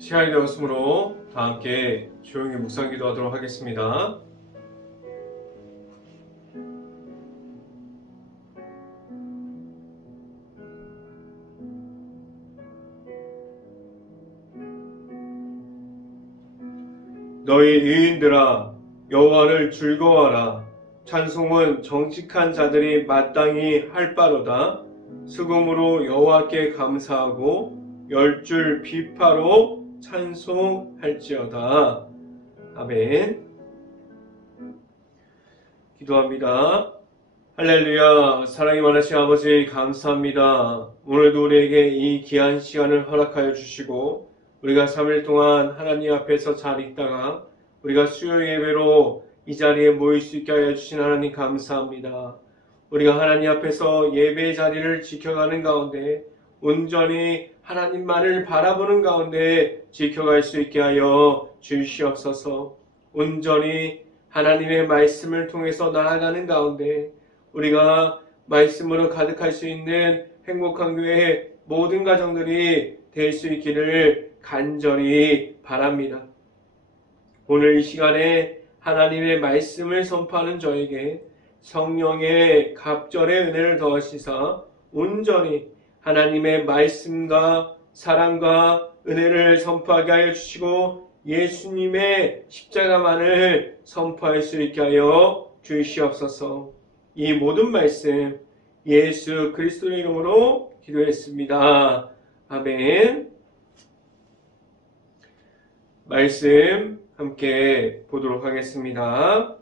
시간이 되었으므로 다 함께 조용히 묵상 기도하도록 하겠습니다. 너희 의인들아 여호와를 즐거워하라. 찬송은 정직한 자들이 마땅히 할 바로다. 수금으로 여호와께 감사하고 10줄 비파로 찬송할지어다. 아멘. 기도합니다. 할렐루야. 사랑이 많으신 아버지 감사합니다. 오늘도 우리에게 이 귀한 시간을 허락하여 주시고 우리가 3일 동안 하나님 앞에서 잘 있다가 우리가 수요 예배로 이 자리에 모일 수 있게 하여 주신 하나님 감사합니다. 우리가 하나님 앞에서 예배의 자리를 지켜가는 가운데 온전히 하나님만을 바라보는 가운데 지켜갈 수 있게 하여 주시옵소서. 온전히 하나님의 말씀을 통해서 나아가는 가운데 우리가 말씀으로 가득할 수 있는 행복한 교회 모든 가정들이 될 수 있기를 간절히 바랍니다. 오늘 이 시간에 하나님의 말씀을 선포하는 저에게 성령의 갑절의 은혜를 더하시사 온전히 하나님의 말씀과 사랑과 은혜를 선포하게 하여 주시고 예수님의 십자가만을 선포할 수 있게 하여 주시옵소서. 이 모든 말씀 예수 그리스도의 이름으로 기도했습니다. 아멘. 말씀 함께 보도록 하겠습니다.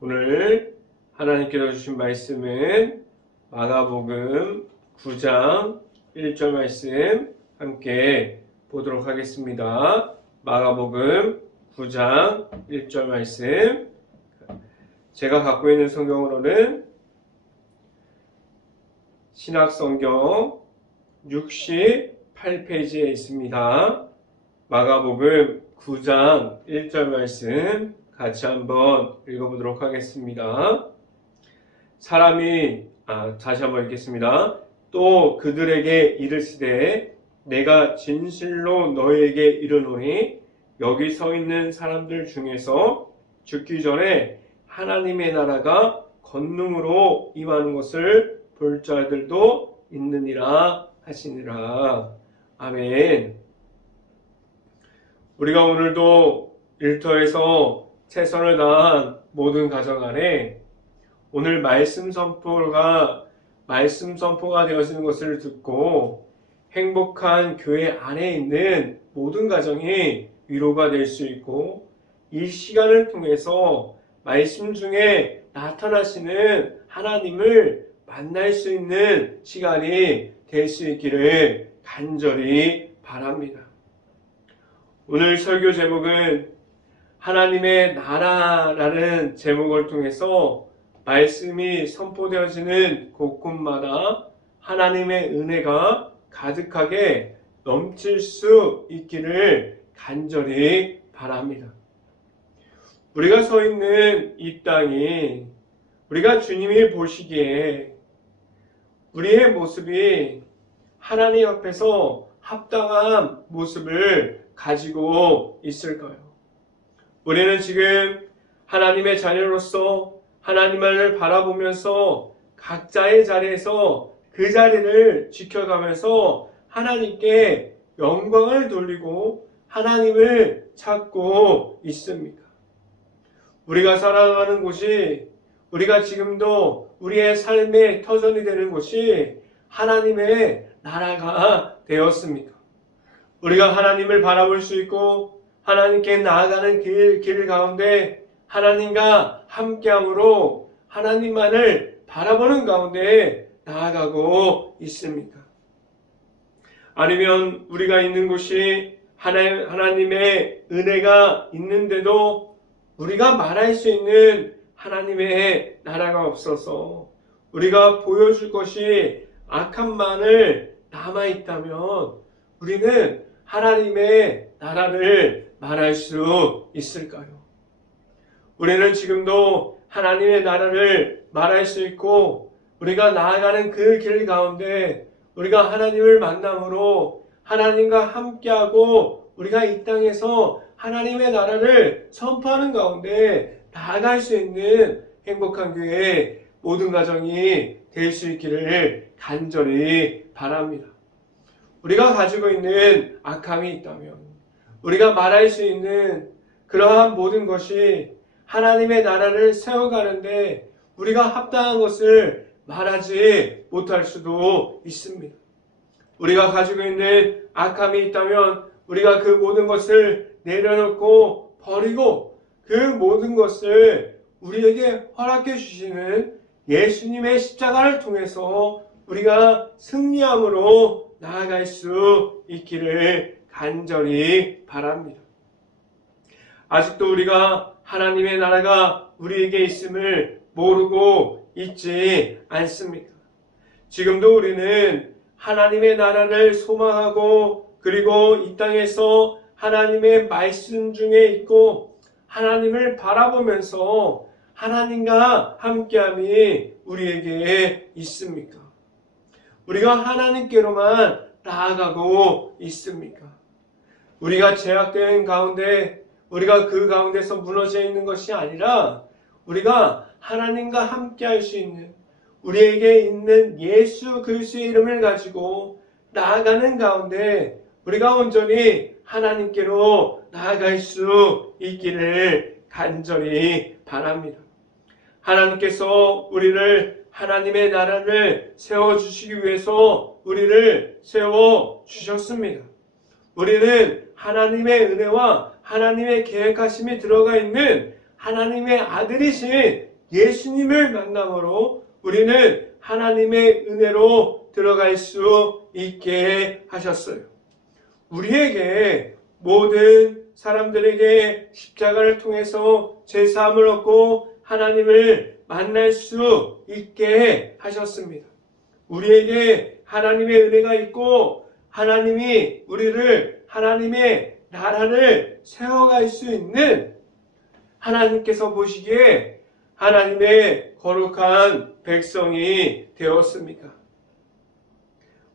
오늘 하나님께서 주신 말씀은 마가복음 9장 1절 말씀 함께 보도록 하겠습니다. 마가복음 9장 1절 말씀, 제가 갖고 있는 성경으로는 신약성경 68페이지에 있습니다. 마가복음 9장 1절 말씀 같이 한번 읽어보도록 하겠습니다. 다시 한번 읽겠습니다. 또 그들에게 이르시되 내가 진실로 너희에게 이르노니 여기 서 있는 사람들 중에서 죽기 전에 하나님의 나라가 권능으로 임하는 것을 볼 자들도 있느니라 하시니라. 아멘. 우리가 오늘도 일터에서 최선을 다한 모든 가정 안에 오늘 말씀 선포가 되어지는 것을 듣고 행복한 교회 안에 있는 모든 가정이 위로가 될 수 있고 이 시간을 통해서 말씀 중에 나타나시는 하나님을 만날 수 있는 시간이 될 수 있기를 간절히 바랍니다. 오늘 설교 제목은 하나님의 나라라는 제목을 통해서 말씀이 선포되어지는 곳곳마다 하나님의 은혜가 가득하게 넘칠 수 있기를 간절히 바랍니다. 우리가 서 있는 이 땅이 우리가 주님이 보시기에 우리의 모습이 하나님 앞에서 합당한 모습을 가지고 있을까요? 우리는 지금 하나님의 자녀로서 하나님을 바라보면서 각자의 자리에서 그 자리를 지켜가면서 하나님께 영광을 돌리고 하나님을 찾고 있습니까? 우리가 살아가는 곳이, 우리가 지금도 우리의 삶의 터전이 되는 곳이 하나님의 나라가 되었습니까? 우리가 하나님을 바라볼 수 있고 하나님께 나아가는 길 가운데 하나님과 함께함으로 하나님만을 바라보는 가운데 나아가고 있습니까? 아니면 우리가 있는 곳이 하나님의 은혜가 있는데도 우리가 말할 수 있는 하나님의 나라가 없어서 우리가 보여줄 것이 악함만을 남아있다면 우리는 하나님의 나라를 말할 수 있을까요? 우리는 지금도 하나님의 나라를 말할 수 있고 우리가 나아가는 그 길 가운데 우리가 하나님을 만남으로 하나님과 함께하고 우리가 이 땅에서 하나님의 나라를 선포하는 가운데 나아갈 수 있는 행복한 교회 모든 가정이 될 수 있기를 간절히 바랍니다. 우리가 가지고 있는 악함이 있다면, 우리가 말할 수 있는 그러한 모든 것이 하나님의 나라를 세워가는데 우리가 합당한 것을 말하지 못할 수도 있습니다. 우리가 가지고 있는 악함이 있다면 우리가 그 모든 것을 내려놓고 버리고 그 모든 것을 우리에게 허락해 주시는 예수님의 십자가를 통해서 우리가 승리함으로 나아갈 수 있기를 간절히 바랍니다. 아직도 우리가 하나님의 나라가 우리에게 있음을 모르고 있지 않습니까? 지금도 우리는 하나님의 나라를 소망하고 그리고 이 땅에서 하나님의 말씀 중에 있고 하나님을 바라보면서 하나님과 함께함이 우리에게 있습니까? 우리가 하나님께로만 나아가고 있습니까? 우리가 제약된 가운데 우리가 그 가운데서 무너져 있는 것이 아니라 우리가 하나님과 함께할 수 있는 우리에게 있는 예수 그리스도의 이름을 가지고 나아가는 가운데 우리가 온전히 하나님께로 나아갈 수 있기를 간절히 바랍니다. 하나님께서 우리를 하나님의 나라를 세워주시기 위해서 우리를 세워주셨습니다. 우리는 하나님의 은혜와 하나님의 계획하심이 들어가 있는 하나님의 아들이신 예수님을 만남으로 우리는 하나님의 은혜로 들어갈 수 있게 하셨어요. 우리에게 모든 사람들에게 십자가를 통해서 죄사함을 얻고 하나님을 만날 수 있게 하셨습니다. 우리에게 하나님의 은혜가 있고 하나님이 우리를 하나님의 나라를 세워갈 수 있는 하나님께서 보시기에 하나님의 거룩한 백성이 되었습니까?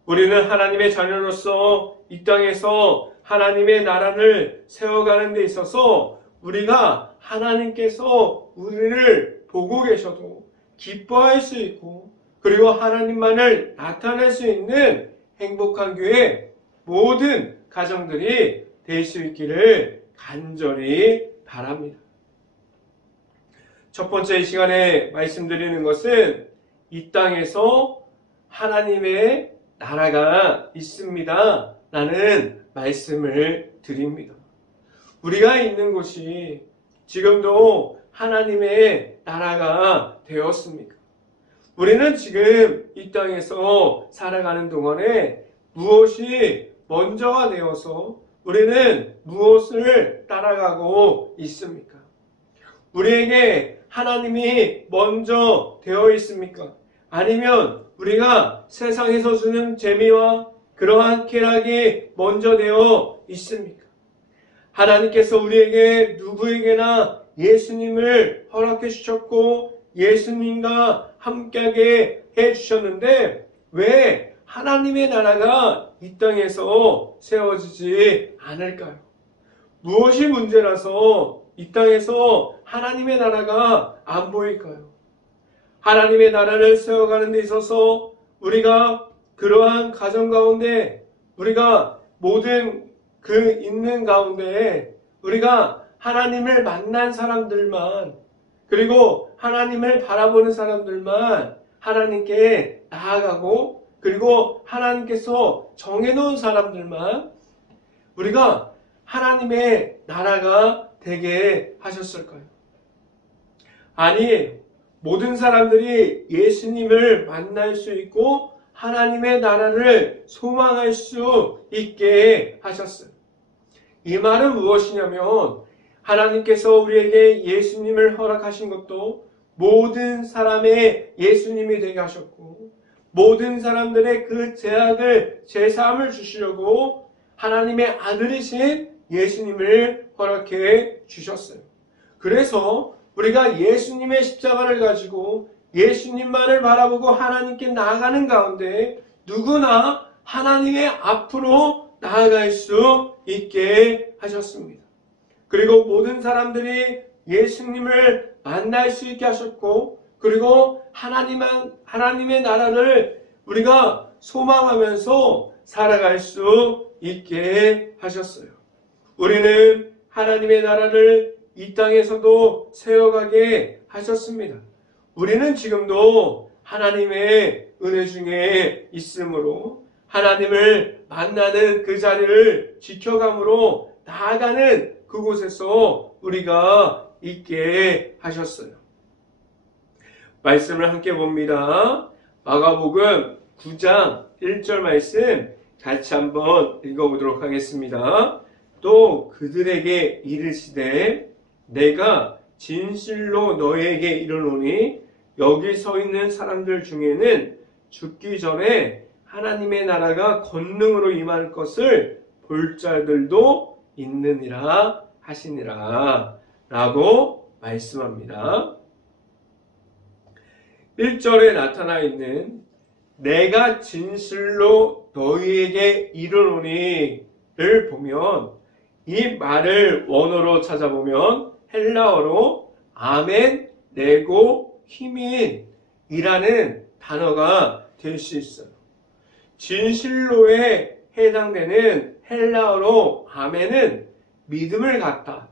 우리는 하나님의 자녀로서 이 땅에서 하나님의 나라를 세워가는 데 있어서 우리가 하나님께서 우리를 보고 계셔도 기뻐할 수 있고 그리고 하나님만을 나타낼 수 있는 행복한 교회 모든 가정들이 될 수 있기를 간절히 바랍니다. 첫 번째 이 시간에 말씀드리는 것은 이 땅에서 하나님의 나라가 있습니다 라는 말씀을 드립니다. 우리가 있는 곳이 지금도 하나님의 나라가 되었습니까? 우리는 지금 이 땅에서 살아가는 동안에 무엇이 먼저가 되어서 우리는 무엇을 따라가고 있습니까? 우리에게 하나님이 먼저 되어 있습니까? 아니면 우리가 세상에서 주는 재미와 그러한 쾌락이 먼저 되어 있습니까? 하나님께서 우리에게 누구에게나 예수님을 허락해 주셨고 예수님과 함께하게 해 주셨는데 왜 하나님의 나라가 이 땅에서 세워지지 않을까요? 무엇이 문제라서 이 땅에서 하나님의 나라가 안 보일까요? 하나님의 나라를 세워가는 데 있어서 우리가 그러한 가정 가운데 우리가 모든 그 있는 가운데 우리가 하나님을 만난 사람들만 그리고 하나님을 바라보는 사람들만 하나님께 나아가고 그리고 하나님께서 정해놓은 사람들만 우리가 하나님의 나라가 되게 하셨을까요? 아니, 모든 사람들이 예수님을 만날 수 있고 하나님의 나라를 소망할 수 있게 하셨어요. 이 말은 무엇이냐면 하나님께서 우리에게 예수님을 허락하신 것도 모든 사람의 예수님이 되게 하셨고 모든 사람들의 그 죄악을 제사함을 주시려고 하나님의 아들이신 예수님을 허락해 주셨어요. 그래서 우리가 예수님의 십자가를 가지고 예수님만을 바라보고 하나님께 나아가는 가운데 누구나 하나님의 앞으로 나아갈 수 있게 하셨습니다. 그리고 모든 사람들이 예수님을 만날 수 있게 하셨고, 그리고 하나님의 나라를 우리가 소망하면서 살아갈 수 있게 하셨어요. 우리는 하나님의 나라를 이 땅에서도 세워가게 하셨습니다. 우리는 지금도 하나님의 은혜 중에 있으므로 하나님을 만나는 그 자리를 지켜감으로 나아가는 그곳에서 우리가 있게 하셨어요. 말씀을 함께 봅니다. 마가복음 9장 1절 말씀 같이 한번 읽어보도록 하겠습니다. 또 그들에게 이르시되 내가 진실로 너희에게 이르노니 여기 서 있는 사람들 중에는 죽기 전에 하나님의 나라가 권능으로 임할 것을 볼 자들도 있느니라 하시니라 라고 말씀합니다. 1절에 나타나 있는 내가 진실로 너희에게 이르노니를 보면 이 말을 원어로 찾아보면 헬라어로 아멘, 네고, 히민이라는 단어가 될 수 있어요. 진실로에 해당되는 헬라어로 아멘은 믿음을 갖다,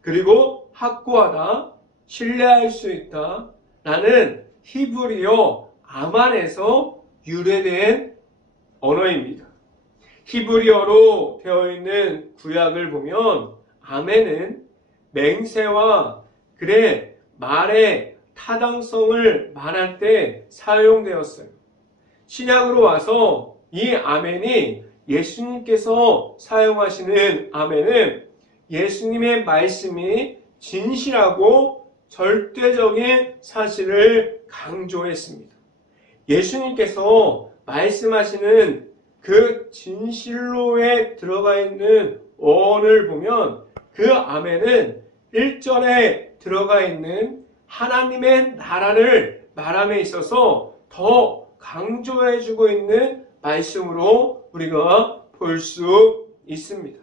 그리고 확고하다, 신뢰할 수 있다 라는 히브리어 아만에서 유래된 언어입니다. 히브리어로 되어 있는 구약을 보면 아멘은 맹세와 말의 타당성을 말할 때 사용되었어요. 신약으로 와서 이 아멘이 예수님께서 사용하시는 아멘은 예수님의 말씀이 진실하고 절대적인 사실을 강조했습니다. 예수님께서 말씀하시는 그 진실로에 들어가 있는 어원을 보면 그 아멘은 1절에 들어가 있는 하나님의 나라를 말함에 있어서 더 강조해주고 있는 말씀으로 우리가 볼 수 있습니다.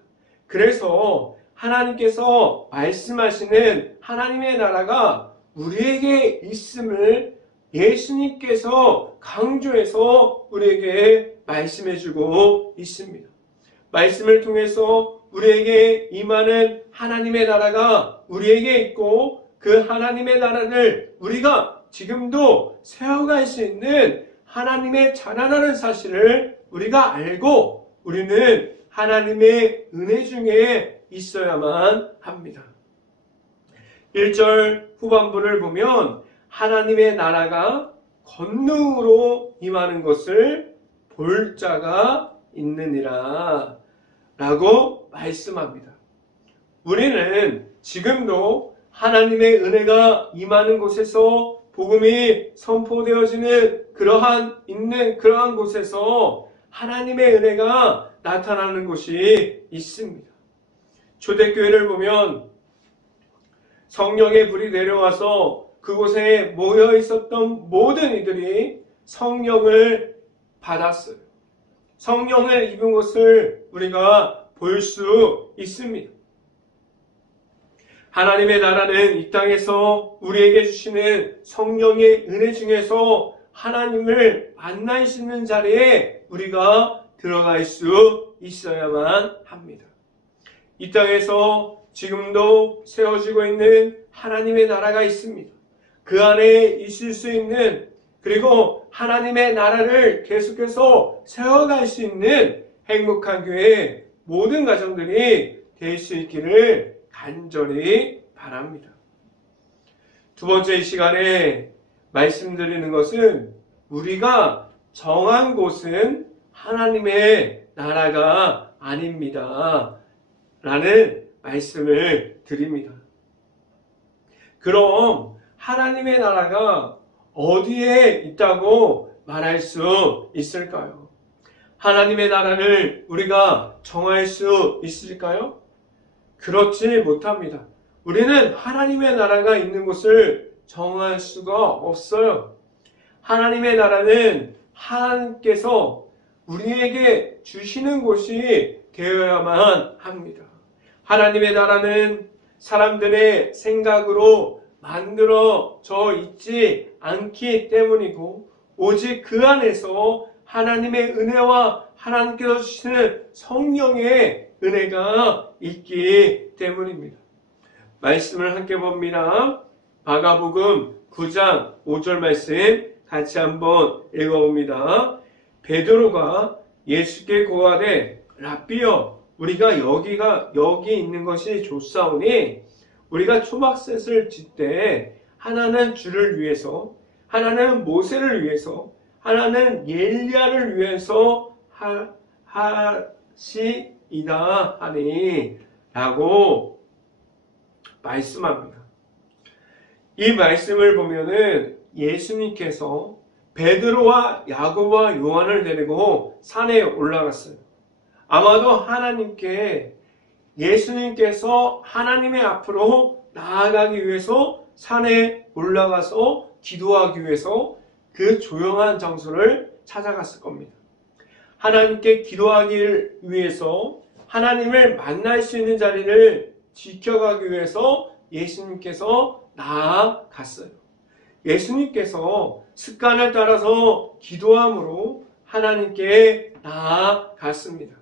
그래서 하나님께서 말씀하시는 하나님의 나라가 우리에게 있음을 예수님께서 강조해서 우리에게 말씀해주고 있습니다. 말씀을 통해서 우리에게 임하는 하나님의 나라가 우리에게 있고 그 하나님의 나라를 우리가 지금도 세워갈 수 있는 하나님의 자나라는 사실을 우리가 알고 우리는 하나님의 은혜 중에 있어야만 합니다. 1절 후반부를 보면 하나님의 나라가 권능으로 임하는 것을 볼 자가 있느니라 라고 말씀합니다. 우리는 지금도 하나님의 은혜가 임하는 곳에서 복음이 선포되어지는 그러한 곳에서 하나님의 은혜가 나타나는 곳이 있습니다. 초대교회를 보면 성령의 불이 내려와서 그곳에 모여 있었던 모든 이들이 성령을 받았어요. 성령을 입은 것을 우리가 볼 수 있습니다. 하나님의 나라는 이 땅에서 우리에게 주시는 성령의 은혜 중에서 하나님을 만날 수 있는 자리에 우리가 들어갈 수 있어야만 합니다. 이 땅에서 지금도 세워지고 있는 하나님의 나라가 있습니다. 그 안에 있을 수 있는 그리고 하나님의 나라를 계속해서 세워갈 수 있는 행복한 교회 모든 가정들이 될 수 있기를 간절히 바랍니다. 두 번째 이 시간에 말씀드리는 것은 우리가 정한 곳은 하나님의 나라가 아닙니다. 라는 말씀을 드립니다. 그럼 하나님의 나라가 어디에 있다고 말할 수 있을까요? 하나님의 나라를 우리가 정할 수 있을까요? 그렇지 못합니다. 우리는 하나님의 나라가 있는 곳을 정할 수가 없어요. 하나님의 나라는 하나님께서 우리에게 주시는 곳이 되어야만 합니다. 하나님의 나라는 사람들의 생각으로 만들어져 있지 않기 때문이고, 오직 그 안에서 하나님의 은혜와 하나님께서 주시는 성령의 은혜가 있기 때문입니다. 말씀을 함께 봅니다. 마가복음 9장 5절 말씀 같이 한번 읽어봅니다. 베드로가 예수께 고하되 랍비여, 우리가 여기 있는 것이 좋사오니 우리가 초막셋을 짓되 하나는 주를 위해서, 하나는 모세를 위해서, 하나는 엘리야를 위해서 하시이다 하니 라고 말씀합니다. 이 말씀을 보면은 예수님께서 베드로와 야고보와 요한을 데리고 산에 올라갔어요. 아마도 예수님께서 하나님의 앞으로 나아가기 위해서 산에 올라가서 기도하기 위해서 그 조용한 장소를 찾아갔을 겁니다. 하나님께 기도하기 위해서, 하나님을 만날 수 있는 자리를 지켜가기 위해서 예수님께서 나아갔어요. 예수님께서 습관을 따라서 기도함으로 하나님께 나아갔습니다.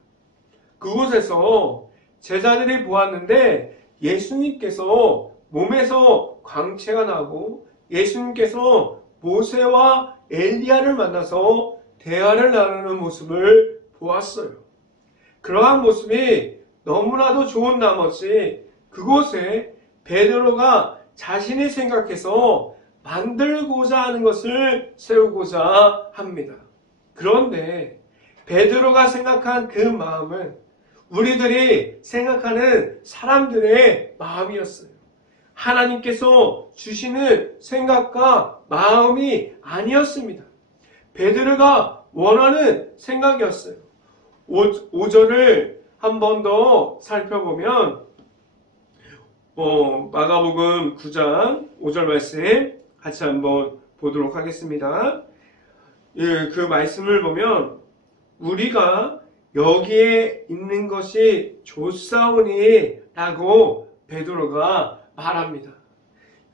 그곳에서 제자들이 보았는데 예수님께서 몸에서 광채가 나고 예수님께서 모세와 엘리야를 만나서 대화를 나누는 모습을 보았어요. 그러한 모습이 너무나도 좋은 나머지 그곳에 베드로가 자신이 생각해서 만들고자 하는 것을 세우고자 합니다. 그런데 베드로가 생각한 그 마음은 우리들이 생각하는 사람들의 마음이었어요. 하나님께서 주시는 생각과 마음이 아니었습니다. 베드로가 원하는 생각이었어요. 5절을 한 번 더 살펴보면 마가복음 9장 5절 말씀 같이 한번 보도록 하겠습니다. 그 말씀을 보면 우리가 여기에 있는 것이 좋사오니 라고 베드로가 말합니다.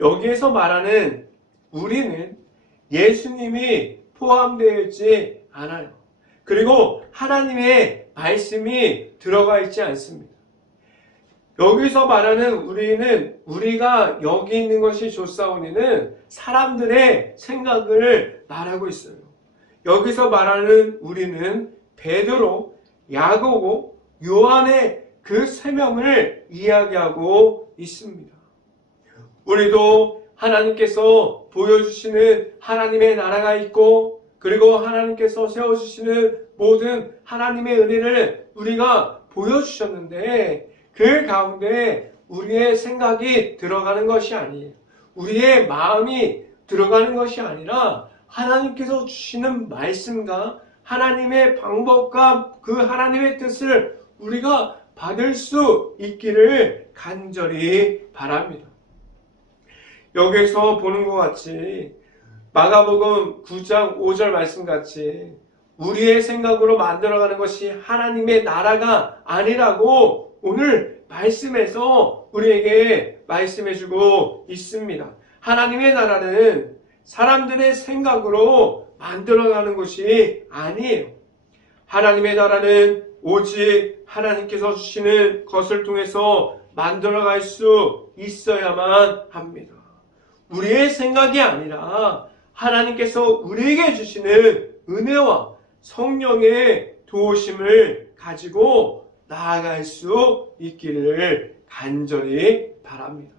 여기에서 말하는 우리는 예수님이 포함되어 있지 않아요. 그리고 하나님의 말씀이 들어가 있지 않습니다. 여기서 말하는 우리가 여기 있는 것이 좋사오니는 사람들의 생각을 말하고 있어요. 여기서 말하는 우리는 베드로, 야고보, 요한의 그 세 명을 이야기하고 있습니다. 우리도 하나님께서 보여주시는 하나님의 나라가 있고, 그리고 하나님께서 세워주시는 모든 하나님의 은혜를 우리가 보여주셨는데 그 가운데 우리의 생각이 들어가는 것이 아니에요. 우리의 마음이 들어가는 것이 아니라 하나님께서 주시는 말씀과 하나님의 방법과 그 하나님의 뜻을 우리가 받을 수 있기를 간절히 바랍니다. 여기서 보는 것 같이 마가복음 9장 5절 말씀같이 우리의 생각으로 만들어가는 것이 하나님의 나라가 아니라고 오늘 말씀에서 우리에게 말씀해주고 있습니다. 하나님의 나라는 사람들의 생각으로 만들어가는 것이 아니에요. 하나님의 나라는 오직 하나님께서 주시는 것을 통해서 만들어갈 수 있어야만 합니다. 우리의 생각이 아니라 하나님께서 우리에게 주시는 은혜와 성령의 도우심을 가지고 나아갈 수 있기를 간절히 바랍니다.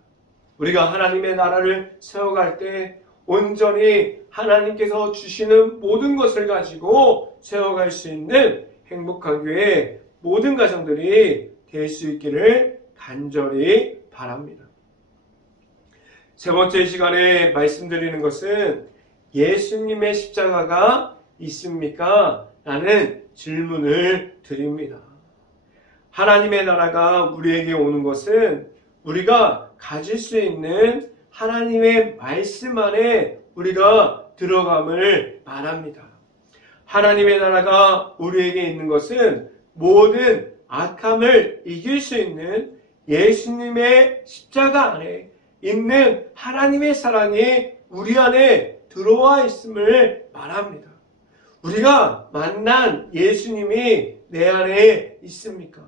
우리가 하나님의 나라를 세워갈 때 온전히 하나님께서 주시는 모든 것을 가지고 세워갈 수 있는 행복한 교회 모든 가정들이 될 수 있기를 간절히 바랍니다. 세 번째 시간에 말씀드리는 것은 예수님의 십자가가 있습니까? 라는 질문을 드립니다. 하나님의 나라가 우리에게 오는 것은 우리가 가질 수 있는 하나님의 말씀 안에 우리가 들어감을 말합니다. 하나님의 나라가 우리에게 있는 것은 모든 악함을 이길 수 있는 예수님의 십자가 안에 있는 하나님의 사랑이 우리 안에 들어와 있음을 말합니다. 우리가 만난 예수님이 내 안에 있습니까?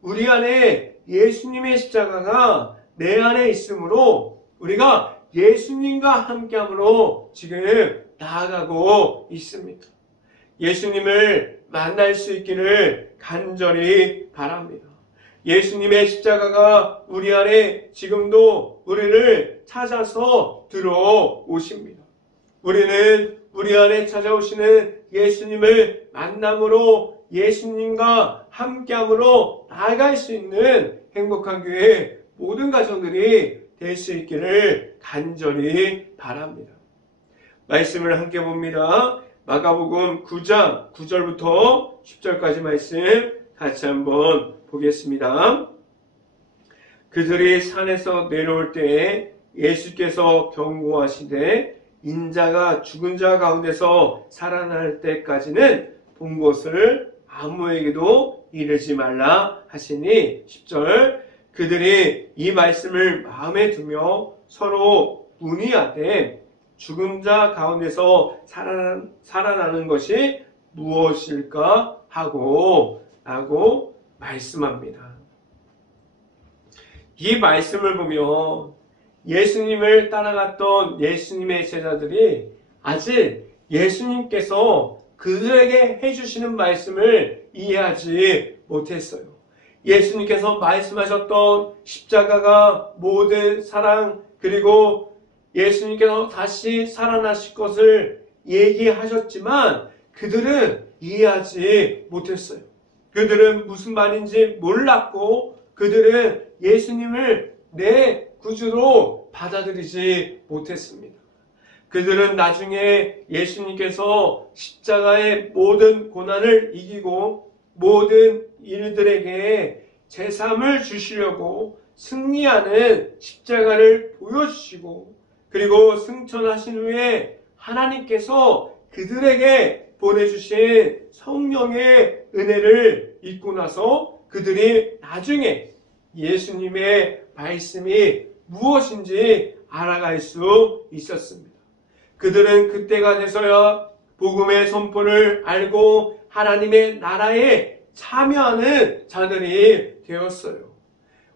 우리 안에 예수님의 십자가가 내 안에 있으므로 우리가 예수님과 함께함으로 지금 나아가고 있습니다. 예수님을 만날 수 있기를 간절히 바랍니다. 예수님의 십자가가 우리 안에 지금도 우리를 찾아서 들어오십니다. 우리는 우리 안에 찾아오시는 예수님을 만남으로 예수님과 함께함으로 나아갈 수 있는 행복한 교회 모든 가정들이 될 수 있기를 간절히 바랍니다. 말씀을 함께 봅니다. 마가복음 9장 9절부터 10절까지 말씀 같이 한번 보겠습니다. 그들이 산에서 내려올 때에 예수께서 경고하시되 인자가 죽은 자 가운데서 살아날 때까지는 본 것을 아무에게도 이르지 말라 하시니 10절 그들이 이 말씀을 마음에 두며 서로 문의하되 죽은 자 가운데서 살아나는 것이 무엇일까 라고 말씀합니다. 이 말씀을 보면 예수님을 따라갔던 예수님의 제자들이 아직 예수님께서 그들에게 해주시는 말씀을 이해하지 못했어요. 예수님께서 말씀하셨던 십자가가 모든 사랑 그리고 예수님께서 다시 살아나실 것을 얘기하셨지만 그들은 이해하지 못했어요. 그들은 무슨 말인지 몰랐고 그들은 예수님을 내 구주로 받아들이지 못했습니다. 그들은 나중에 예수님께서 십자가의 모든 고난을 이기고 모든 일들에게 제삼을 주시려고 승리하는 십자가를 보여주시고 그리고 승천하신 후에 하나님께서 그들에게 보내주신 성령의 은혜를 잊고 나서 그들이 나중에 예수님의 말씀이 무엇인지 알아갈 수 있었습니다. 그들은 그때가 돼서야 복음의 선포를 알고 하나님의 나라에 참여하는 자들이 되었어요.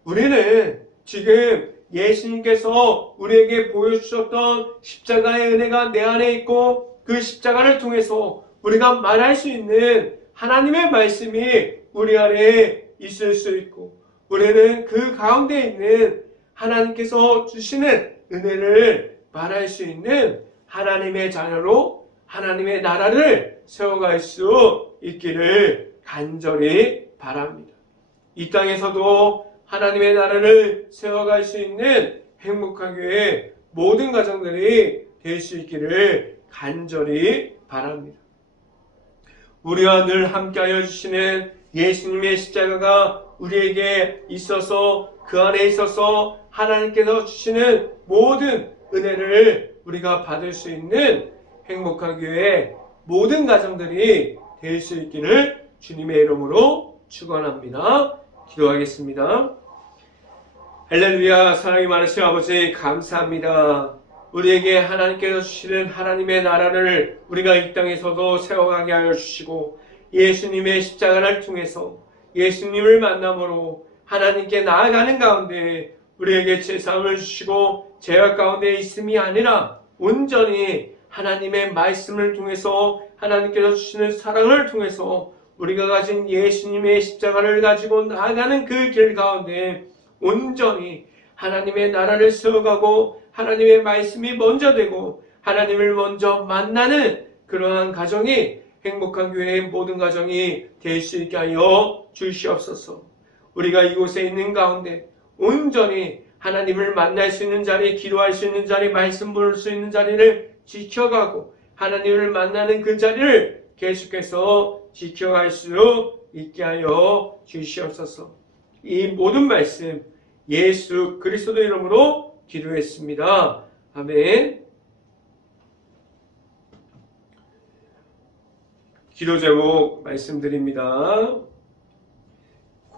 우리는 지금 예수님께서 우리에게 보여주셨던 십자가의 은혜가 내 안에 있고 그 십자가를 통해서 우리가 말할 수 있는 하나님의 말씀이 우리 안에 있을 수 있고 우리는 그 가운데 있는 하나님께서 주시는 은혜를 말할 수 있는 하나님의 자녀로 하나님의 나라를 세워갈 수 있기를 간절히 바랍니다. 이 땅에서도 하나님의 나라를 세워갈 수 있는 행복한 교회 모든 가정들이 될 수 있기를 간절히 바랍니다. 우리와 늘 함께하여 주시는 예수님의 십자가가 우리에게 있어서 그 안에 있어서 하나님께서 주시는 모든 은혜를 우리가 받을 수 있는 행복한 교회 모든 가정들이 될 수 있기를 주님의 이름으로 축원합니다. 기도하겠습니다. 할렐루야. 사랑이 많으신 아버지 감사합니다. 우리에게 하나님께서 주시는 하나님의 나라를 우리가 이 땅에서도 세워가게 하여 주시고 예수님의 십자가를 통해서 예수님을 만남으로 하나님께 나아가는 가운데 우리에게 제사함을 주시고 죄악 가운데 있음이 아니라 온전히 하나님의 말씀을 통해서 하나님께서 주시는 사랑을 통해서 우리가 가진 예수님의 십자가를 가지고 나아가는 그 길 가운데 온전히 하나님의 나라를 세워가고 하나님의 말씀이 먼저 되고 하나님을 먼저 만나는 그러한 가정이 행복한 교회의 모든 가정이 될 수 있게 하여 주시옵소서. 우리가 이곳에 있는 가운데 온전히 하나님을 만날 수 있는 자리, 기도할 수 있는 자리, 말씀 부를 수 있는 자리를 지켜가고 하나님을 만나는 그 자리를 계속해서 지켜갈 수 있게 하여 주시옵소서. 이 모든 말씀 예수 그리스도의 이름으로 기도했습니다. 아멘. 기도 제목 말씀드립니다.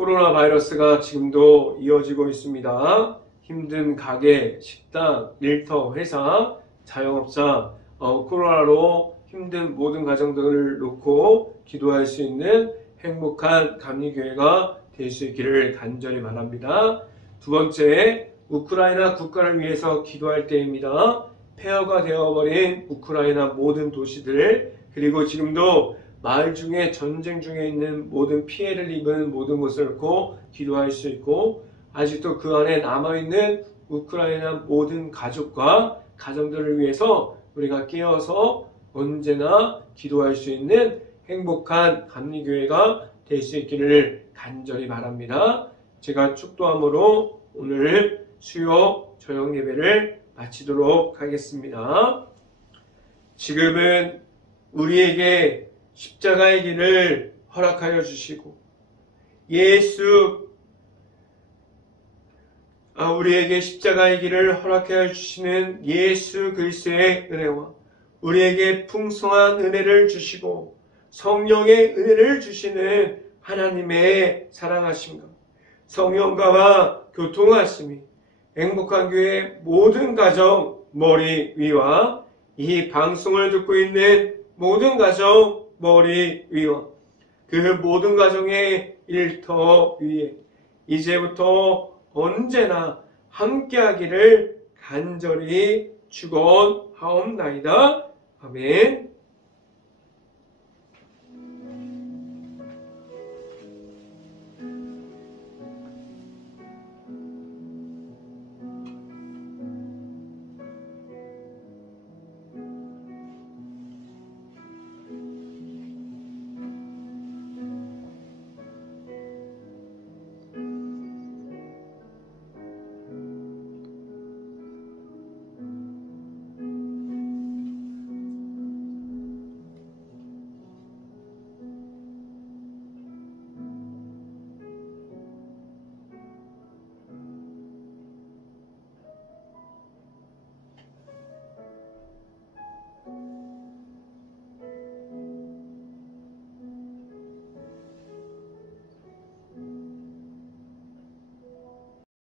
코로나 바이러스가 지금도 이어지고 있습니다. 힘든 가게, 식당, 일터, 회사, 자영업자, 코로나로 힘든 모든 가정들을 놓고 기도할 수 있는 행복한 감리교회가 될 수 있기를 간절히 바랍니다. 두 번째, 우크라이나 국가를 위해서 기도할 때입니다. 폐허가 되어버린 우크라이나 모든 도시들, 그리고 지금도 마을 중에 전쟁 중에 있는 모든 피해를 입은 모든 곳을 놓고 기도할 수 있고, 아직도 그 안에 남아있는 우크라이나 모든 가족과 가정들을 위해서 우리가 깨어서 언제나 기도할 수 있는 행복한 감리교회가 될 수 있기를 간절히 바랍니다. 제가 축도함으로 오늘 수요 저녁 예배를 마치도록 하겠습니다. 지금은 우리에게 십자가의 길을 허락하여 주시고 우리에게 십자가의 길을 허락하여 주시는 예수 그리스도의 은혜와 우리에게 풍성한 은혜를 주시고 성령의 은혜를 주시는 하나님의 사랑하심과 성령과와 교통하심이 행복한 교회 모든 가정 머리 위와 이 방송을 듣고 있는 모든 가정 머리 위와 그 모든 가정의 일터 위에 이제부터 언제나 함께하기를 간절히 축원하옵나이다. 아멘.